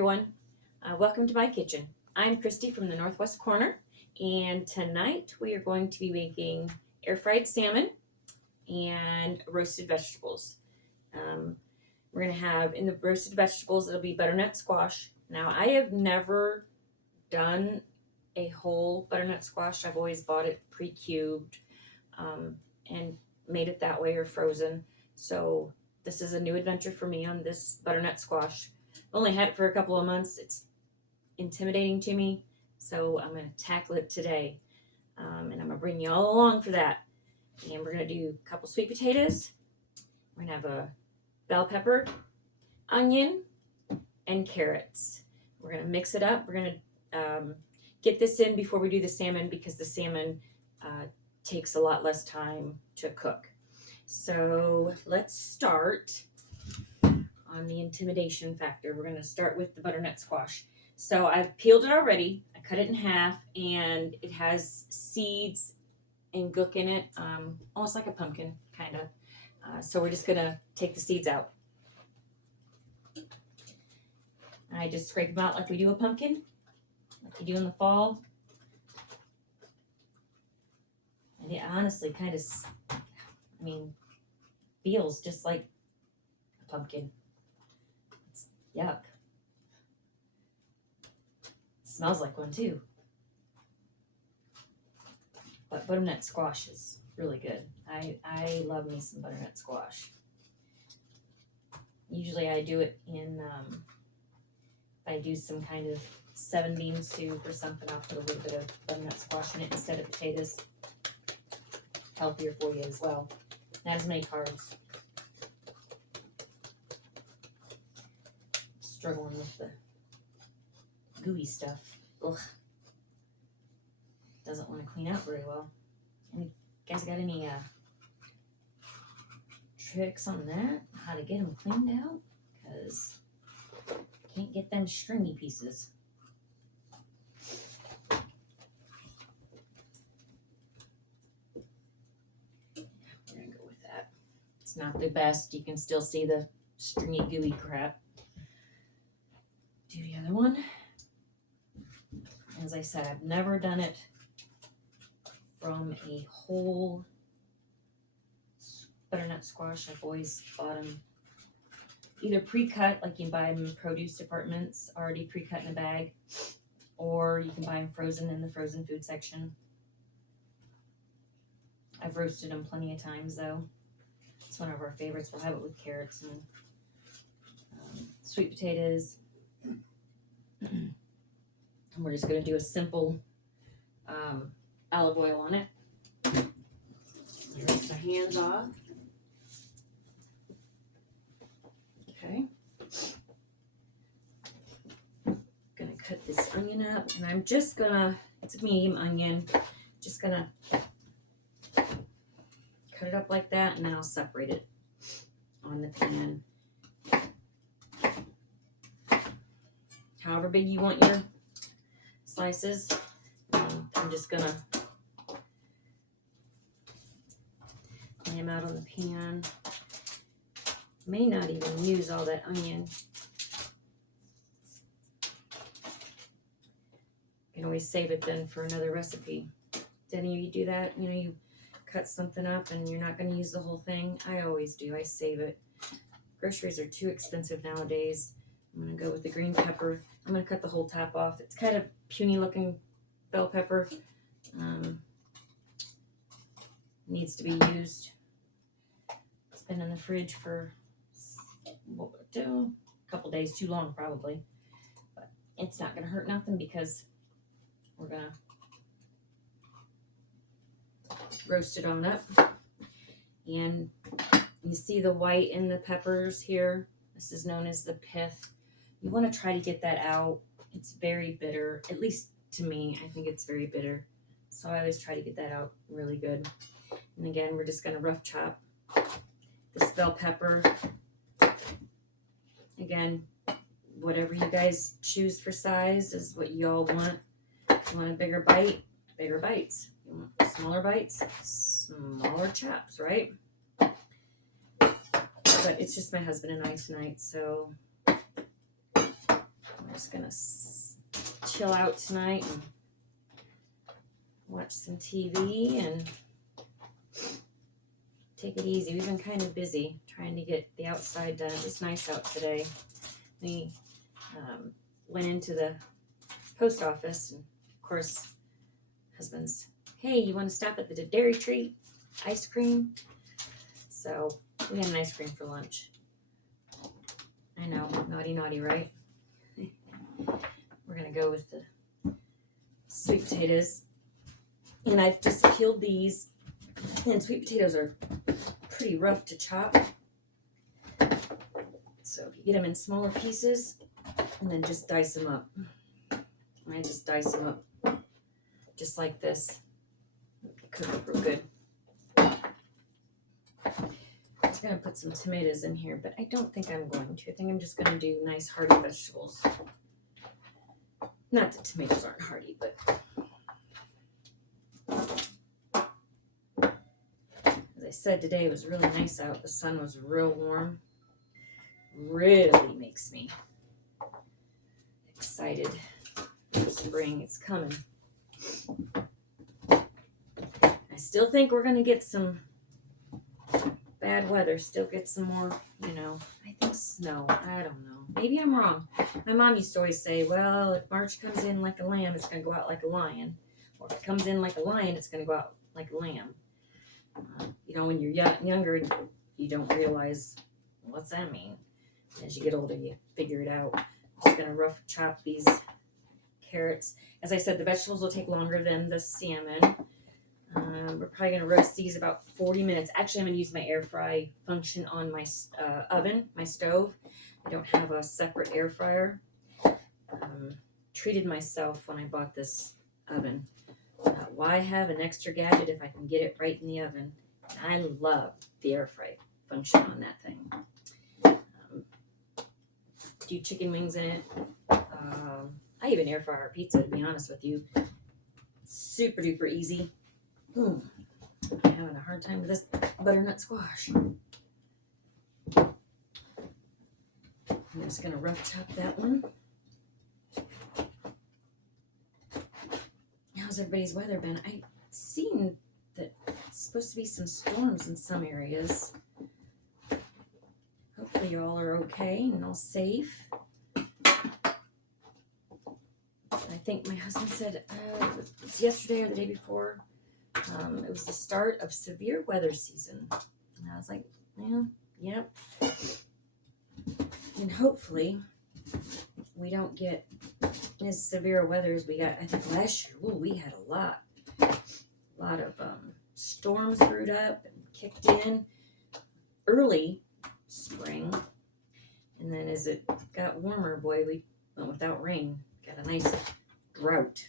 everyone. Welcome to my kitchen. I'm Christy from the Northwest Corner, and tonight we are going to be making air-fried salmon and roasted vegetables. We're going to have, in the roasted vegetables, it'll be butternut squash. Now, I have never done a whole butternut squash. I've always bought it pre-cubed and made it that way or frozen. So this is a new adventure for me on this butternut squash. I've only had it for a couple of months. It's intimidating to me, so I'm going to tackle it today. And I'm going to bring you all along for that. And we're going to do a couple sweet potatoes. We're going to have a bell pepper, onion, and carrots. We're going to mix it up. We're going to get this in before we do the salmon because the salmon takes a lot less time to cook. So let's start on the intimidation factor. We're going to start with the butternut squash. So I've peeled it already. I cut it in half, and it has seeds and gook in it, almost like a pumpkin, kind of. So we're just going to take the seeds out. I just scrape them out like we do a pumpkin, like you do in the fall. And it honestly kind of, feels just like a pumpkin. It's yuck. It smells like one too. But butternut squash is really good. I love me some butternut squash. Usually I do it in, if I do some kind of 7-bean soup or something, I'll put a little bit of butternut squash in it instead of potatoes. Healthier for you as well. Not as many carbs. Struggling with the gooey stuff. Ugh. Doesn't want to clean out very well. Any guys got any tricks on that? How to get them cleaned out? Because can't get them stringy pieces. It's not the best. You can still see the stringy, gooey crap. Do the other one. As I said, I've never done it from a whole butternut squash. I've always bought them either pre-cut, like you can buy them in produce departments, already pre-cut in a bag, or you can buy them frozen in the frozen food section. I've roasted them plenty of times, though. It's one of our favorites. We'll have it with carrots and sweet potatoes. And we're just going to do a simple olive oil on it. Rinse the hands off. Okay. Going to cut this onion up, and I'm just going to, it's a medium onion, just going to cut it up like that, and then I'll separate it on the pan. However big you want your slices. I'm just gonna lay them out on the pan. May not even use all that onion. You can always save it then for another recipe. Did any of you do that? You know, you cut something up and you're not going to use the whole thing. I always do. I save it. Groceries are too expensive nowadays. I'm going to go with the green pepper. I'm going to cut the whole top off. It's kind of puny looking bell pepper. Needs to be used. It's been in the fridge for a couple days, too long probably. But it's not going to hurt nothing because we're going to roast it on up. And you see the white in the peppers here. This is known as the pith. You want to try to get that out. It's very bitter, at least to me. I think it's very bitter, so I always try to get that out really good. And again, we're just going to rough chop this bell pepper. Again, whatever you guys choose for size is what you all want. If you want a bigger bite, bigger bites. You want smaller bites, smaller chops, right? But it's just my husband and I tonight, so I'm I'm just gonna chill out tonight and watch some TV and take it easy. We've been kind of busy trying to get the outside done. It was nice out today. We went into the post office, and of course, husband's, hey, you want to stop at the dairy treat? Ice cream? So we had an ice cream for lunch. I know, naughty, naughty, right? We're gonna go with the sweet potatoes. And I've just peeled these, and sweet potatoes are pretty rough to chop. So if you get them in smaller pieces, and then just dice them up. And I just dice them up just like this. Cook up real good. I'm just gonna put some tomatoes in here, but I don't think I'm going to. I think I'm just gonna do nice hearty vegetables. Not that tomatoes aren't hearty, but as I said, today it was really nice out. The sun was real warm. Really makes me excited for spring. It's coming. I still think we're going to get some bad weather. Still get some more, I think snow. I don't know. Maybe I'm wrong. My mom used to always say, well, if March comes in like a lamb, it's going to go out like a lion. Or if it comes in like a lion, it's going to go out like a lamb. When you're younger, you don't realize, what's that mean? As you get older, you figure it out. I'm just going to rough chop these carrots. As I said, the vegetables will take longer than the salmon. We're probably going to roast these about 40 minutes. Actually, I'm going to use my air fry function on my oven, my stove. I don't have a separate air fryer. Treated myself when I bought this oven. Why have an extra gadget if I can get it right in the oven? And I love the air fry function on that thing. Do chicken wings in it. I even air fry our pizza, to be honest with you. Super duper easy. I'm having a hard time with this butternut squash. I'm just going to rough chop that one. How's everybody's weather been? I've seen that it's supposed to be some storms in some areas. Hopefully you all are okay and all safe. I think my husband said it was yesterday or the day before. It was the start of severe weather season. And I was like, yep. And hopefully we don't get as severe weather as we got, I think, last year. Ooh, we had a lot of storms brewed up and kicked in early spring. And then as it got warmer, boy, we went without rain. Got a nice drought.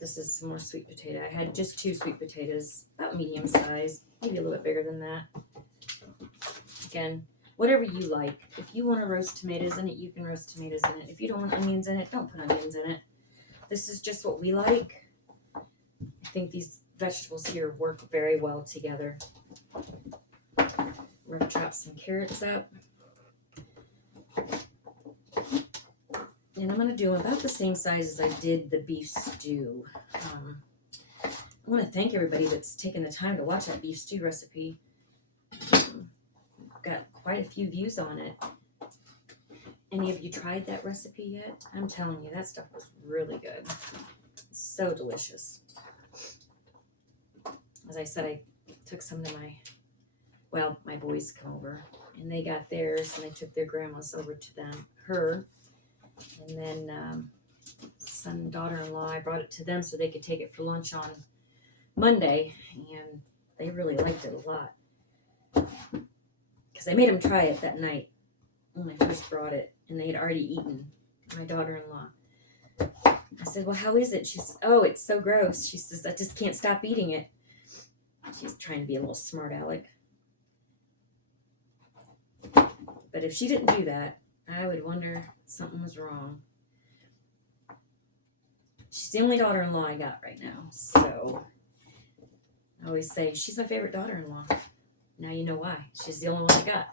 This is some more sweet potato. I had just 2 sweet potatoes, about medium size, maybe a little bit bigger than that. Again, whatever you like. If you want to roast tomatoes in it, you can roast tomatoes in it. If you don't want onions in it, don't put onions in it. This is just what we like. I think these vegetables here work very well together. Rough chop some carrots up. And I'm going to do about the same size as I did the beef stew. I want to thank everybody that's taken the time to watch that beef stew recipe. I've got quite a few views on it. Any of you tried that recipe yet? I'm telling you, that stuff was really good. So delicious. As I said, I took some to my boys come over, and they got theirs, and they took their grandmas over to her. And then son and daughter-in-law, I brought it to them so they could take it for lunch on Monday, and they really liked it a lot. Because I made them try it that night when I first brought it, and they had already eaten, my daughter-in-law. I said, well, how is it? She says, oh, it's so gross. She says, I just can't stop eating it. She's trying to be a little smart aleck. But if she didn't do that, I would wonder something was wrong. She's the only daughter-in-law I got right now. So I always say, she's my favorite daughter-in-law. Now you know why. She's the only one I got.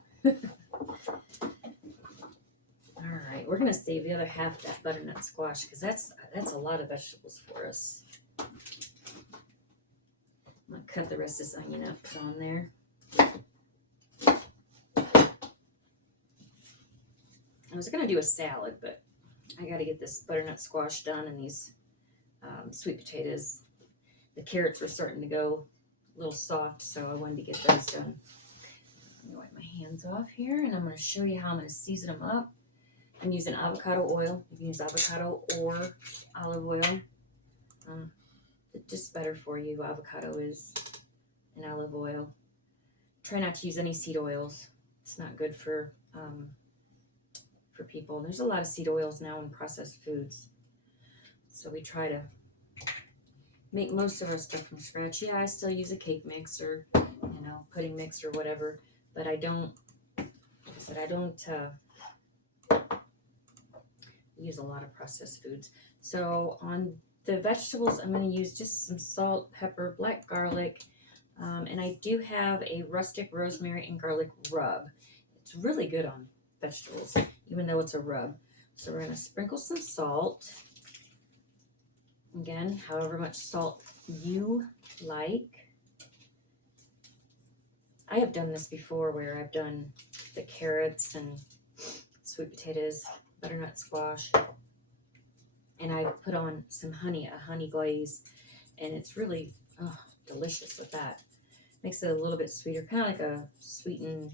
All right, we're gonna save the other half of that butternut squash because that's a lot of vegetables for us. I'm gonna cut the rest of this onion up, put on there. I was gonna do a salad, but I gotta get this butternut squash done and these sweet potatoes. The carrots were starting to go a little soft, so I wanted to get those done. I'm gonna wipe my hands off here, and I'm gonna show you how I'm gonna season them up. I'm using avocado oil. You can use avocado or olive oil. It's just better for you. Avocado is and olive oil. Try not to use any seed oils. It's not good for people. There's a lot of seed oils now in processed foods, so we try to make most of our stuff from scratch. Yeah, I still use a cake mix or pudding mix or whatever, but I don't. Like I said, I don't use a lot of processed foods. So on the vegetables, I'm going to use just some salt, pepper, black garlic, and I do have a rustic rosemary and garlic rub. It's really good on vegetables, even though it's a rub. So we're going to sprinkle some salt. Again, however much salt you like. I have done this before where I've done the carrots and sweet potatoes, butternut squash, and I've put on some honey, a honey glaze, and it's really delicious with that. Makes it a little bit sweeter, kind of like a sweetened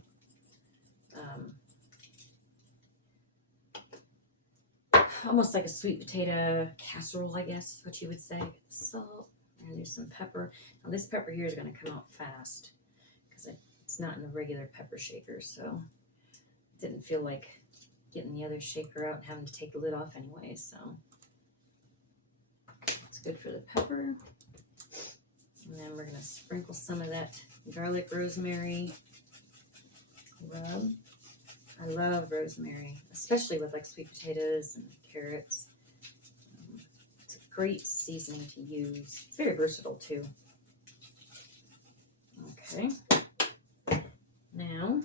almost like a sweet potato casserole, I guess is what you would say. Get the salt and do some pepper. Now this pepper here is going to come out fast because it's not in the regular pepper shaker, so it didn't feel like getting the other shaker out and having to take the lid off anyway, so it's good for the pepper. And then we're going to sprinkle some of that garlic rosemary rub. I love rosemary, especially with like sweet potatoes and carrots. It's a great seasoning to use. It's very versatile too. Okay. Now,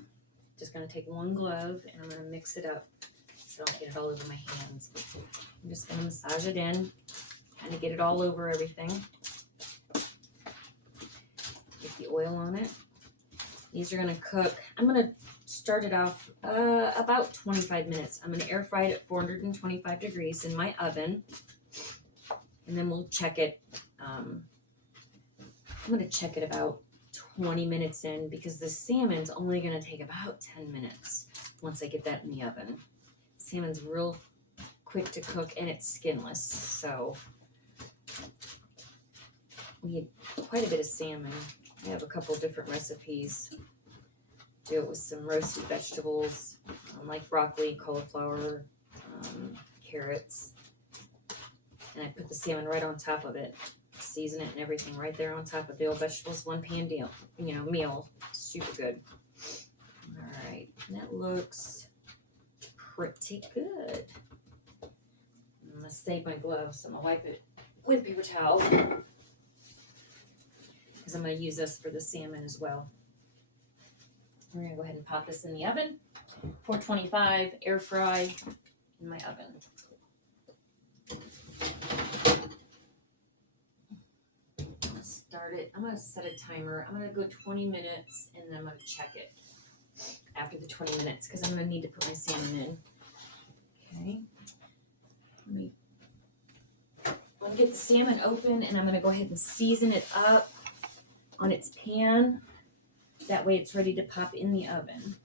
just going to take one glove and I'm going to mix it up so I don't get it all over my hands. I'm just going to massage it in, kind of get it all over everything. Get the oil on it. These are going to cook. I'm going to start it off about 25 minutes. I'm going to air fry it at 425 degrees in my oven, and then we'll check it. I'm going to check it about 20 minutes in because the salmon's only going to take about 10 minutes once I get that in the oven. Salmon's real quick to cook and it's skinless, so we had quite a bit of salmon. I have a couple different recipes. Do it with some roasted vegetables like broccoli, cauliflower, carrots, and I put the salmon right on top of it, season it and everything right there on top of the old vegetables. One pan deal, meal, super good. All right, that looks pretty good. I'm gonna save my gloves. So I'm gonna wipe it with paper towel because I'm gonna use this for the salmon as well. We're going to go ahead and pop this in the oven. 425, air fry in my oven. I'm going to start it. I'm going to set a timer. I'm going to go 20 minutes and then I'm going to check it after the 20 minutes because I'm going to need to put my salmon in. Okay. I'm going to get the salmon open and I'm going to go ahead and season it up on its pan. That way it's ready to pop in the oven.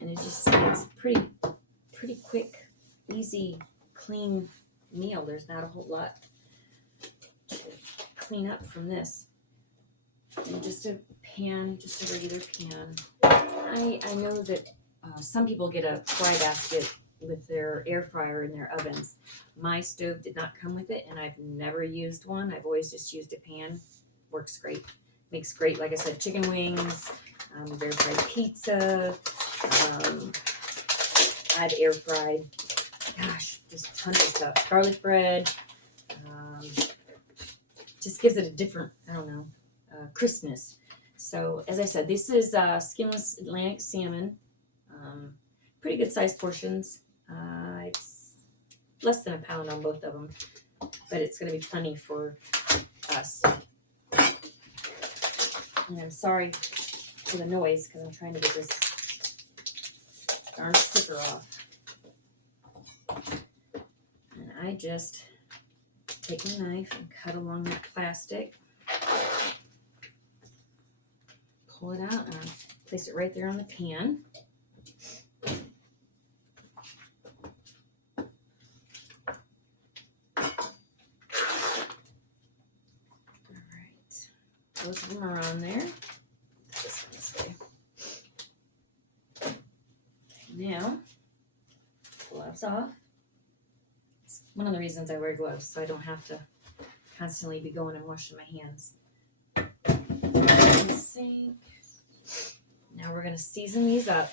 And as you see, it's pretty quick, easy, clean meal. There's not a whole lot to clean up from this. And just a pan, just a regular pan. I know that some people get a fry basket with their air fryer in their ovens. My stove did not come with it, and I've never used one. I've always just used a pan. Works great. Makes great, like I said, chicken wings, air fried pizza. I've air fried, gosh, just tons of stuff. Garlic bread. Just gives it a different, I don't know, crispness. So as I said, this is skinless Atlantic salmon. Pretty good sized portions. It's less than a pound on both of them, but it's going to be plenty for us. And I'm sorry for the noise because I'm trying to get this darn sticker off. And I just take my knife and cut along the plastic, pull it out, and place it right there on the pan. Both of them are on there. This one this way. Now, gloves off. It's one of the reasons I wear gloves, so I don't have to constantly be going and washing my hands. Sink. Now we're going to season these up.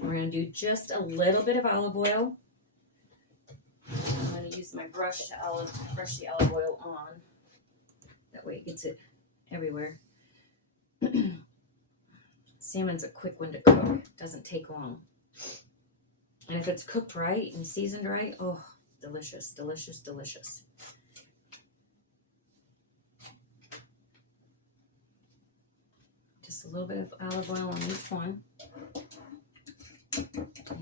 We're going to do just a little bit of olive oil. I'm going to use my brush to brush the olive oil on. That way it gets it everywhere. Salmon's a quick one to cook. Doesn't take long. And if it's cooked right and seasoned right, oh, delicious, delicious, delicious. Just a little bit of olive oil on each one.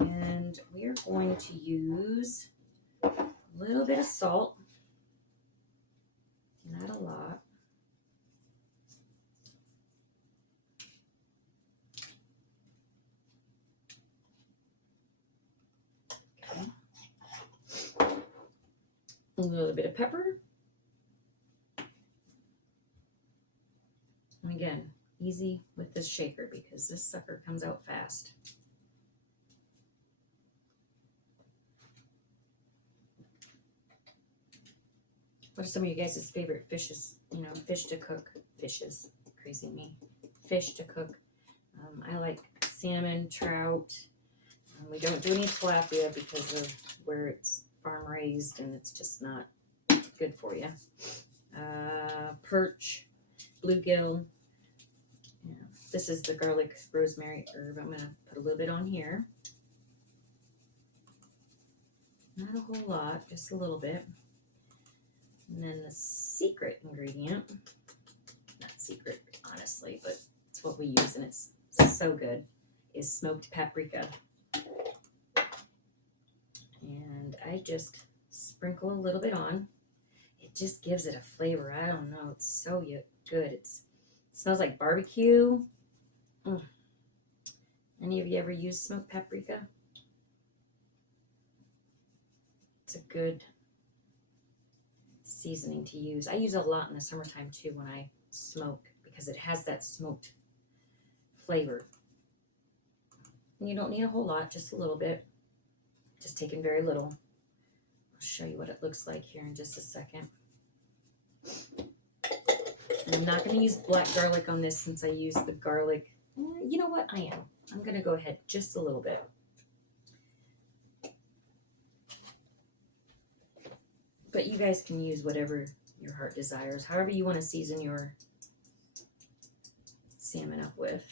And we're going to use a little bit of salt. Not a lot. A little bit of pepper. And again, easy with this shaker because this sucker comes out fast. What are some of you guys' favorite fishes? You know, fish to cook. Fishes. Crazy me. Fish to cook. I like salmon, trout. We don't do any tilapia because of where it's farm raised and it's just not good for you. Perch, bluegill. Yeah, this is the garlic rosemary herb. I'm going to put a little bit on here. Not a whole lot, just a little bit. And then the secret ingredient, not secret honestly, but it's what we use and it's so good, is smoked paprika. And I just sprinkle a little bit on. It just gives it a flavor. I don't know. It's so good. It smells like barbecue. Any of you ever used smoked paprika? It's a good seasoning to use. I use it a lot in the summertime too when I smoke because it has that smoked flavor. And you don't need a whole lot, just a little bit. Just taking very little. I'll show you what it looks like here in just a second. And I'm not going to use black garlic on this since I use the garlic. You know what? I am. I'm going to go ahead just a little bit. But you guys can use whatever your heart desires, however you want to season your salmon up with.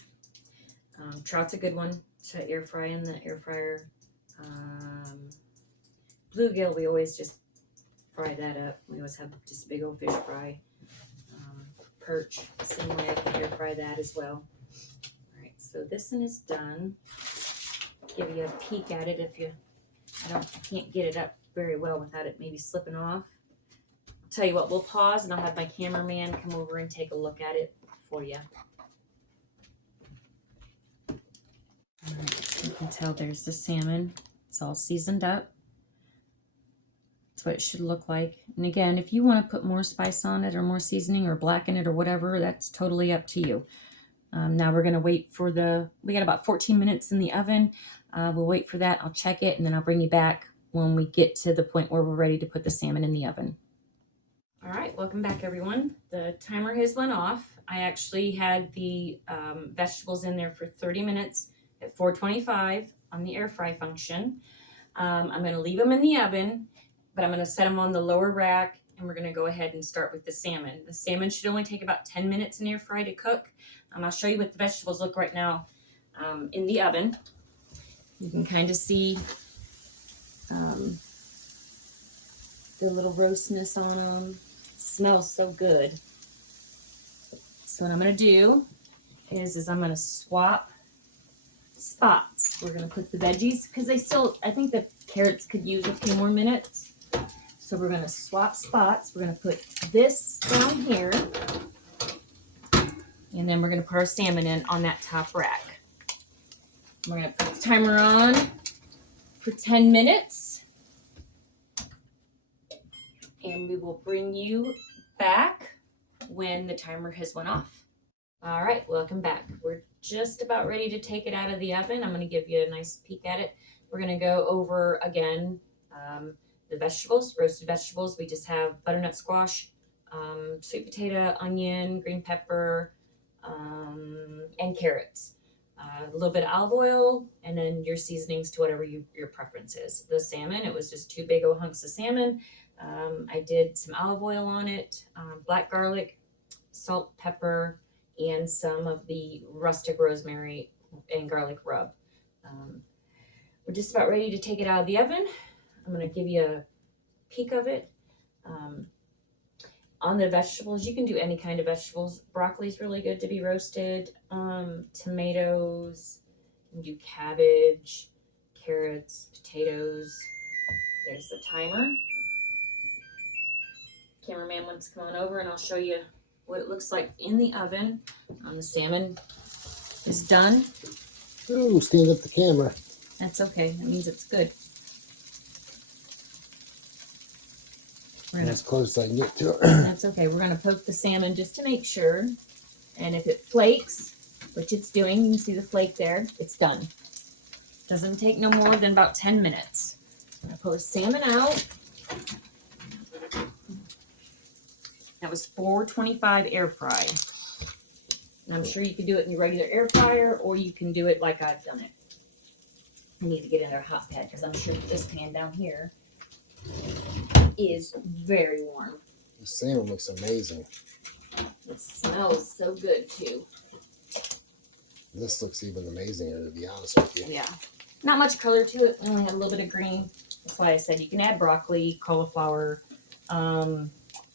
Trout's a good one to air fry in the air fryer. Bluegill, we always just fry that up. We always have just a big old fish fry. Perch, same way I can air fry that as well. All right, so this one is done. Give you a peek at it if you, I can't get it up very well without it maybe slipping off. I'll tell you what, we'll pause and I'll have my cameraman come over and take a look at it for you. All right, you can tell there's the salmon. It's all seasoned up. That's what it should look like. And again, if you want to put more spice on it or more seasoning or blacken it or whatever, that's totally up to you. Now we're going to wait for we got about 14 minutes in the oven. We'll wait for that. I'll check it and then I'll bring you back when we get to the point where we're ready to put the salmon in the oven. All right, welcome back everyone. The timer has went off. I actually had the vegetables in there for 30 minutes at 425 on the air fry function. I'm going to leave them in the oven, but I'm going to set them on the lower rack and we're going to go ahead and start with the salmon. The salmon should only take about 10 minutes in air fry to cook. I'll show you what the vegetables look right now in the oven. You can kind of see the little roastness on them. It smells so good. So what I'm going to do is I'm going to swap spots. We're going to put the veggies because I think the carrots could use a few more minutes. So we're going to swap spots. We're going to put this down here, and then we're going to put our salmon in on that top rack. We're going to put the timer on for 10 minutes, and we will bring you back when the timer has went off. All right, welcome back. We're just about ready to take it out of the oven. I'm going to give you a nice peek at it. We're going to go over again the vegetables, roasted vegetables. We just have butternut squash, sweet potato, onion, green pepper, and carrots. A little bit of olive oil, and then your seasonings to whatever your preference is. The salmon, it was just 2 big old hunks of salmon. I did some olive oil on it, black garlic, salt, pepper, and some of the rustic rosemary and garlic rub. We're just about ready to take it out of the oven. I'm going to give you a peek of it. On the vegetables, you can do any kind of vegetables. Broccoli is really good to be roasted. Tomatoes, you can do cabbage, carrots, potatoes. There's the timer. Cameraman wants to come on over and I'll show you what it looks like in the oven. The salmon is done. Ooh, stand up the camera. That's okay. That means it's good. As close as I can get to it. That's okay. We're going to poke the salmon just to make sure. And if it flakes, which it's doing, you can see the flake there, it's done. Doesn't take no more than about 10 minutes. I'm going to pull the salmon out. That was 425 air fry. And I'm sure you can do it in your regular air fryer, or you can do it like I've done it. I need to get in their hot pad because I'm sure this pan down here is very warm. The salmon looks amazing. It smells so good too. This looks even amazinger, to be honest with you. Yeah. Not much color to it. We only have a little bit of green. That's why I said you can add broccoli, cauliflower,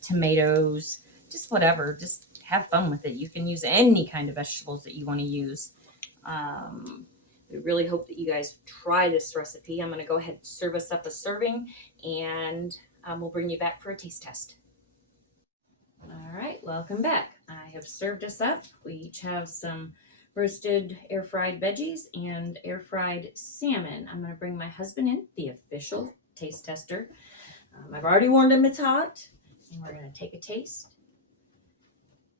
tomatoes, just whatever. Just have fun with it. You can use any kind of vegetables that you want to use. We really hope that you guys try this recipe. I'm going to go ahead and serve us up a serving, and we'll bring you back for a taste test. All right, welcome back. I have served us up. We each have some roasted air-fried veggies and air-fried salmon. I'm going to bring my husband in, the official taste tester. I've already warned him it's hot, and we're going to take a taste.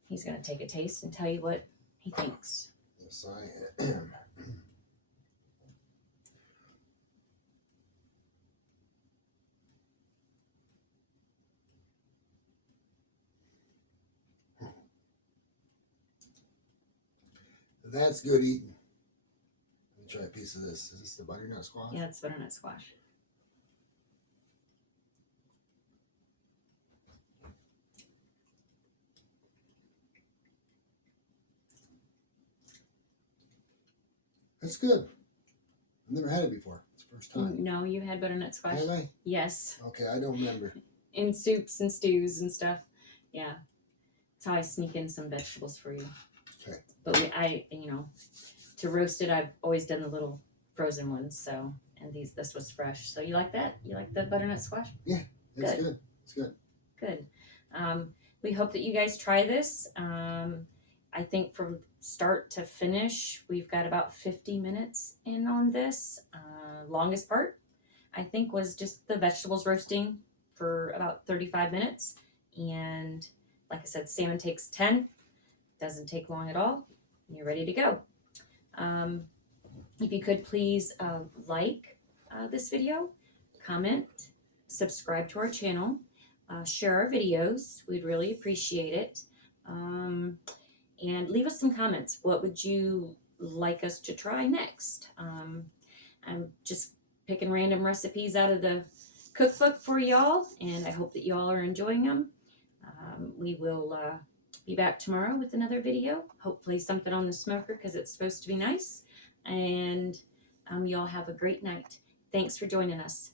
He's going to take a taste and tell you what he thinks. Yes, I am. That's good eating. Let me try a piece of this. Is this the butternut squash? Yeah, it's butternut squash. That's good. I've never had it before. It's the first time. No, you had butternut squash? Have I? Yes. Okay, I don't remember. In soups and stews and stuff. Yeah. That's how I sneak in some vegetables for you. Okay. But to roast it, I've always done the little frozen ones. So, and this was fresh. So you like that? You like the butternut squash? Yeah, it's good. It's good. Good. We hope that you guys try this. I think from start to finish, we've got about 50 minutes in on this. Longest part, I think, was just the vegetables roasting for about 35 minutes. And like I said, salmon takes 10. Doesn't take long at all. And you're ready to go. If you could please like this video, comment, subscribe to our channel, share our videos. We'd really appreciate it. And leave us some comments. What would you like us to try next? I'm just picking random recipes out of the cookbook for y'all, and I hope that y'all are enjoying them. We will be back tomorrow with another video, hopefully something on the smoker because it's supposed to be nice. And y'all have a great night. Thanks for joining us.